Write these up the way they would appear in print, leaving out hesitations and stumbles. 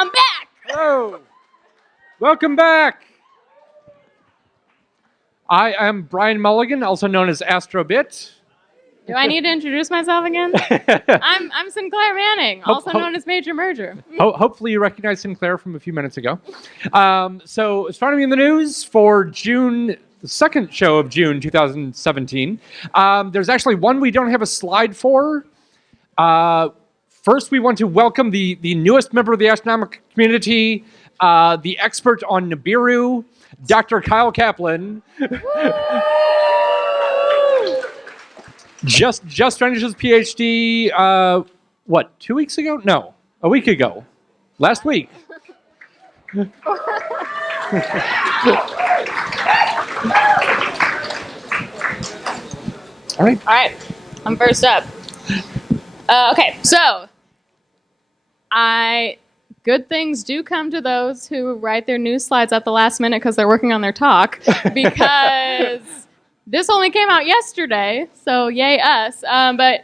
I'm back! Hello. Welcome back. I am Brian Mulligan, also known as Astrobit. Do I need to introduce myself again? I'm Sinclaire Manning, also known as Major Merger. Hopefully you recognize Sinclaire from a few minutes ago. So Astronomy in the News for June, the second show of June 2017. There's actually one we don't have a slide for. First, we want to welcome the newest member of the astronomical community, the expert on Nibiru, Dr. Kyle Kaplan. Just finished his PhD, 2 weeks ago? No, a week ago. Last week. All right, I'm first up. Okay, so good things do come to those who write their news slides at the last minute because they're working on their talk, because this only came out yesterday, so yay us.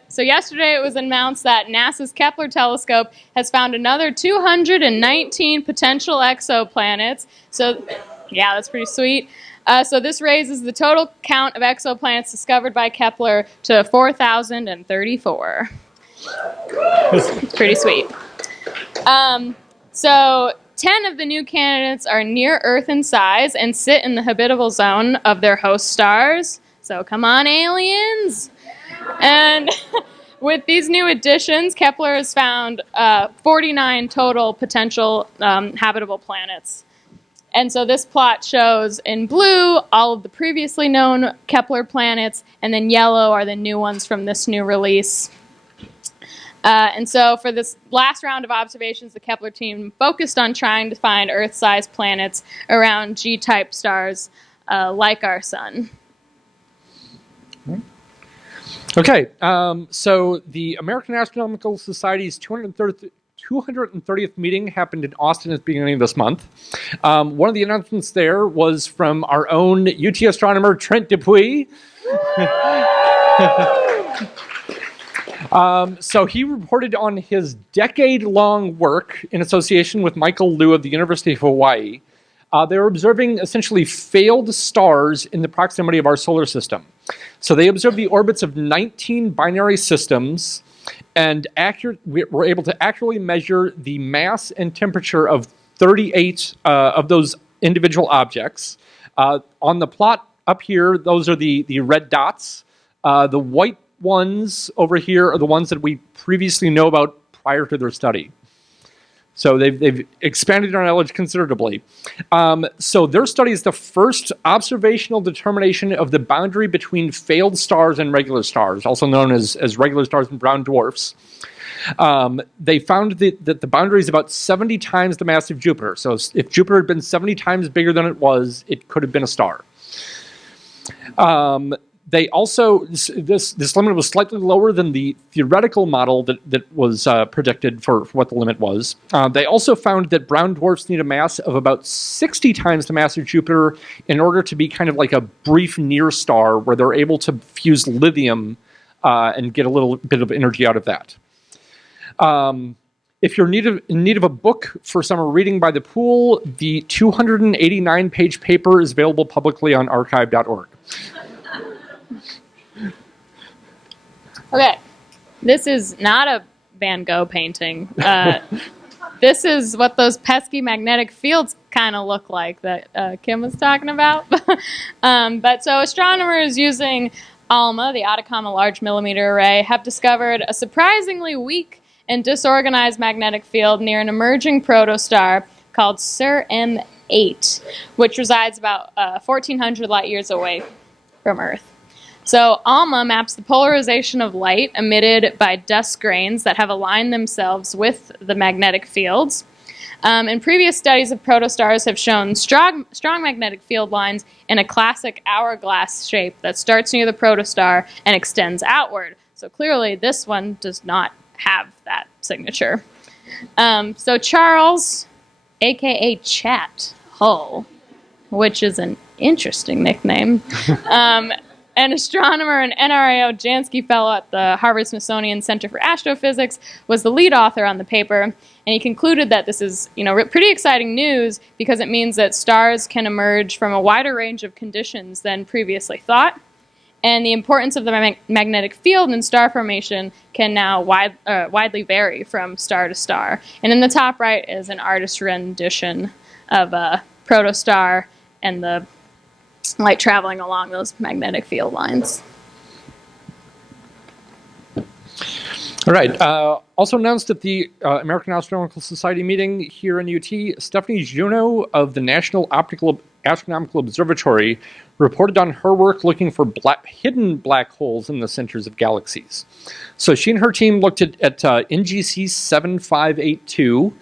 So yesterday it was announced that NASA's Kepler telescope has found another 219 potential exoplanets. So yeah, that's pretty sweet. So this raises the total count of exoplanets discovered by Kepler to 4,034. It's pretty sweet. So 10 of the new candidates are near Earth in size and sit in the habitable zone of their host stars. So come on, aliens! And with these new additions, Kepler has found 49 total potential habitable planets. And so this plot shows in blue all of the previously known Kepler planets, and then yellow are the new ones from this new release. And so for this last round of observations, the Kepler team focused on trying to find Earth-sized planets around G-type stars like our sun. Okay, so the American Astronomical Society's 230th meeting happened in Austin at the beginning of this month. One of the announcements there was from our own UT astronomer, Trent Dupuis. So he reported on his decade-long work in association with Michael Liu of the University of Hawaii. They were observing essentially failed stars in the proximity of our solar system. So they observed the orbits of 19 binary systems and were able to accurately measure the mass and temperature of 38 of those individual objects. On the plot up here, those are the red dots. The white ones over here are the ones that we previously know about prior to their study. So they've expanded our knowledge considerably. So their study is the first observational determination of the boundary between failed stars and regular stars, also known as regular stars and brown dwarfs. They found that the boundary is about 70 times the mass of Jupiter. So if Jupiter had been 70 times bigger than it was, it could have been a star. They also, this limit was slightly lower than the theoretical model that was predicted for what the limit was. They also found that brown dwarfs need a mass of about 60 times the mass of Jupiter in order to be kind of like a brief near star where they're able to fuse lithium and get a little bit of energy out of that. If you're in need of a book for summer reading by the pool, the 289-page paper is available publicly on archive.org. Okay, this is not a Van Gogh painting. This is what those pesky magnetic fields kind of look like that Kim was talking about. But so astronomers using ALMA, the Atacama Large Millimeter Array, have discovered a surprisingly weak and disorganized magnetic field near an emerging protostar called Sir M8, which resides about 1,400 light years away from Earth. So ALMA maps the polarization of light emitted by dust grains that have aligned themselves with the magnetic fields. And previous studies of protostars have shown strong magnetic field lines in a classic hourglass shape that starts near the protostar and extends outward. So clearly this one does not have that signature. So Charles, aka Chat Hull, which is an interesting nickname, an astronomer and NRAO Jansky fellow at the Harvard-Smithsonian Center for Astrophysics, was the lead author on the paper, and he concluded that this is, pretty exciting news because it means that stars can emerge from a wider range of conditions than previously thought, and the importance of the magnetic field in star formation can now widely vary from star to star. And in the top right is an artist's rendition of a protostar and the light traveling along those magnetic field lines. All right. Also announced at the American Astronomical Society meeting here in UT, Stephanie Juneau of the National Astronomical Observatory reported on her work looking for hidden black holes in the centers of galaxies. So she and her team looked at NGC 7582,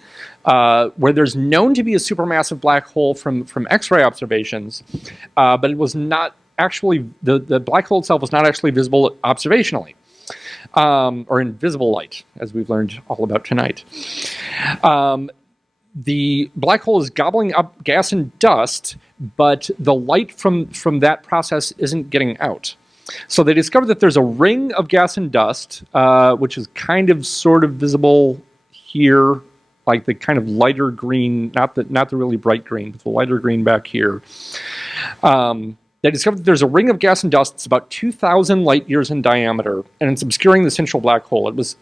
where there's known to be a supermassive black hole from X-ray observations, but it was not actually, the black hole itself was not actually visible observationally, or in visible light, as we've learned all about tonight. The black hole is gobbling up gas and dust, but the light from that process isn't getting out. So they discovered that there's a ring of gas and dust, which is kind of sort of visible here, like the kind of lighter green, not the really bright green, but the lighter green back here. They discovered that there's a ring of gas and dust that's about 2,000 light years in diameter, and it's obscuring the central black hole. It was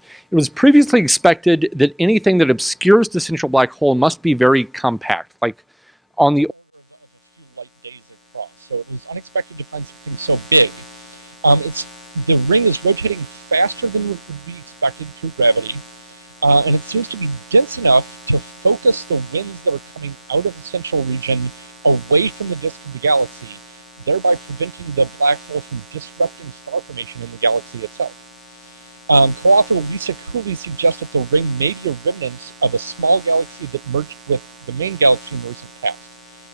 previously expected that anything that obscures the central black hole must be very compact, like on the order of a few light days across. So it was unexpected to find something so big. The ring is rotating faster than would be expected through gravity, and it seems to be dense enough to focus the winds that are coming out of the central region away from the disk of the galaxy, thereby preventing the black hole from disrupting star formation in the galaxy itself. Co-author Lisa Cooley suggests that the ring may be a remnant of a small galaxy that merged with the main galaxy in the recent past.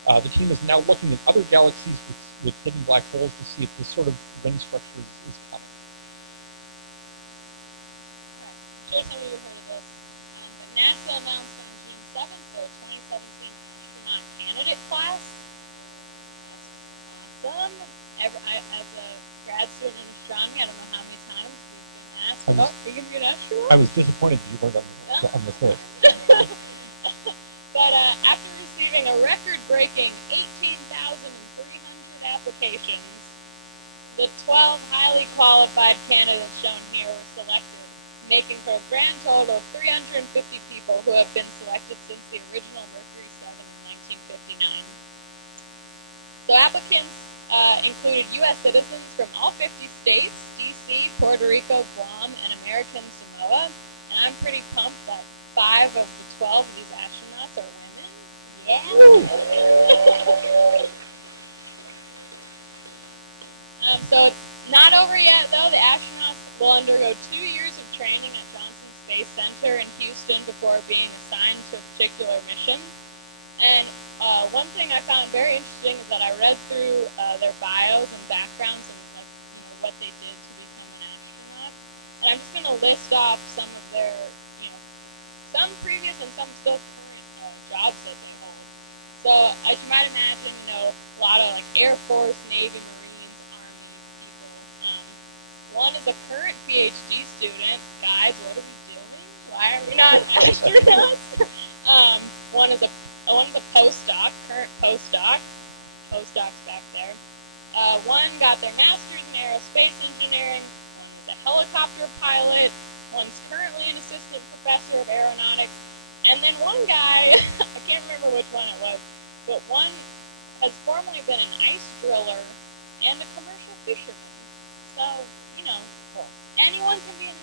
The team is now looking at other galaxies with hidden black holes to see if this sort of ring structure is common. I'm sure some of you heard of this, but NASA announced on June 7th their 2017 astronaut candidate class. As a grad student in astronomy, I don't know how many times we've been asked, are you going to be an astronaut? I was disappointed you weren't on this list. But after receiving a record-breaking 18,300 applications, the 12 highly qualified candidates shown here were selected, making for a grand total of 350 people who have been selected since the original Mercury 7 in 1959. So applicants included U.S. citizens from all 50 states, D.C., Puerto Rico, Guam, and American Samoa. And I'm pretty pumped that 5 of the 12 of these astronauts are women. Yeah! So it's not over yet, though. The astronauts will undergo 2 years of training at Johnson Space Center in Houston before being assigned to a particular mission. And one thing I found very interesting is that I read through their bios and backgrounds and what they did to become an astronaut. And I'm just going to list off some of their, some previous and some still current jobs that they hold. So as you might imagine, a lot of Air Force, Navy, Marines, Army people. One is a current PhD student. Guys, what are we doing? Why are we not astronauts? One's a postdoc, current postdoc. Postdocs back there. One got their master's in aerospace engineering. One was a helicopter pilot. One's currently an assistant professor of aeronautics. And then one guy, I can't remember which one it was, but one has formerly been an ice driller and a commercial fisherman. So, anyone can be an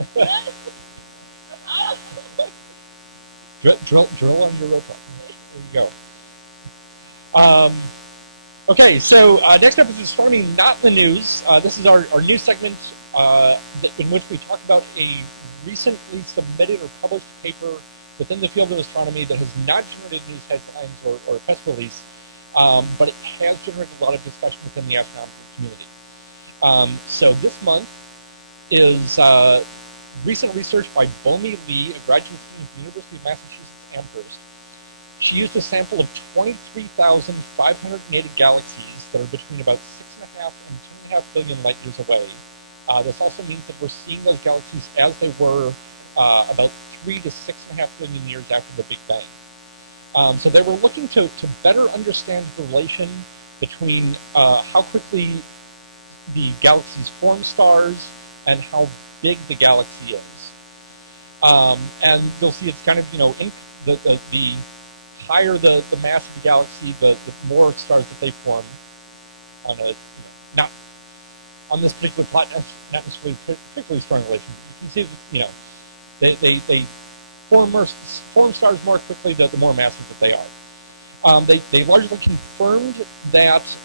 astronaut. Drill on your robot. There you go. Okay, so next up is Astronomy Not in the News. This is our new segment in which we talk about a recently submitted or published paper within the field of astronomy that has not generated news headlines or press release, but it has generated a lot of discussion within the astronomical community. So this month is recent research by Bomi Lee, a graduate student at the University of Massachusetts Amherst. She used a sample of 23,580 galaxies that are between about 6.5 and 10.5 billion light years away. This also means that we're seeing those galaxies as they were about 3 to 6.5 billion years after the Big Bang. So they were looking to better understand the relation between how quickly the galaxies form stars and how big the galaxy is. And you'll see it's kind of, the higher the mass of the galaxy, the more stars that they form on a, not on this particular plot, not necessarily particularly strong relation. You can see that, they form stars more quickly the more massive that they are. They largely confirmed that,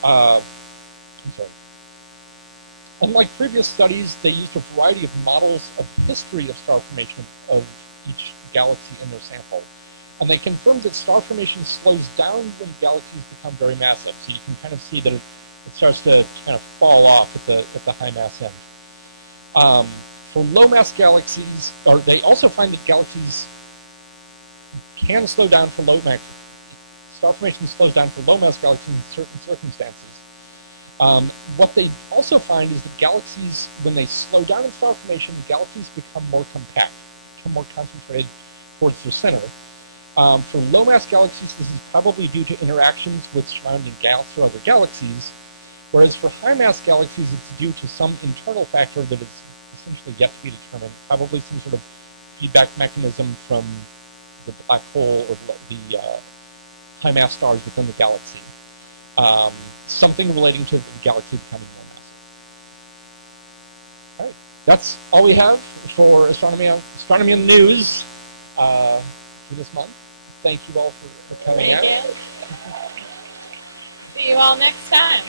unlike previous studies, they used a variety of models of history of star formation of each galaxy in their sample. And they confirmed that star formation slows down when galaxies become very massive. So you can kind of see that it starts to kind of fall off at the high mass end. For low mass galaxies, or they also find that galaxies can slow down for low mass. Star formation slows down for low mass galaxies in certain circumstances. What they also find is that galaxies, when they slow down in star formation, the galaxies become more compact, become more concentrated towards their center. For low-mass galaxies, this is probably due to interactions with surrounding gas or other galaxies, whereas for high-mass galaxies, it's due to some internal factor that is essentially yet to be determined, probably some sort of feedback mechanism from the black hole or the high-mass stars within the galaxy. Something relating to the galaxy becoming more massive. All right, that's all we have for Astronomy on the News for this month. Thank you all for coming out. See you all next time.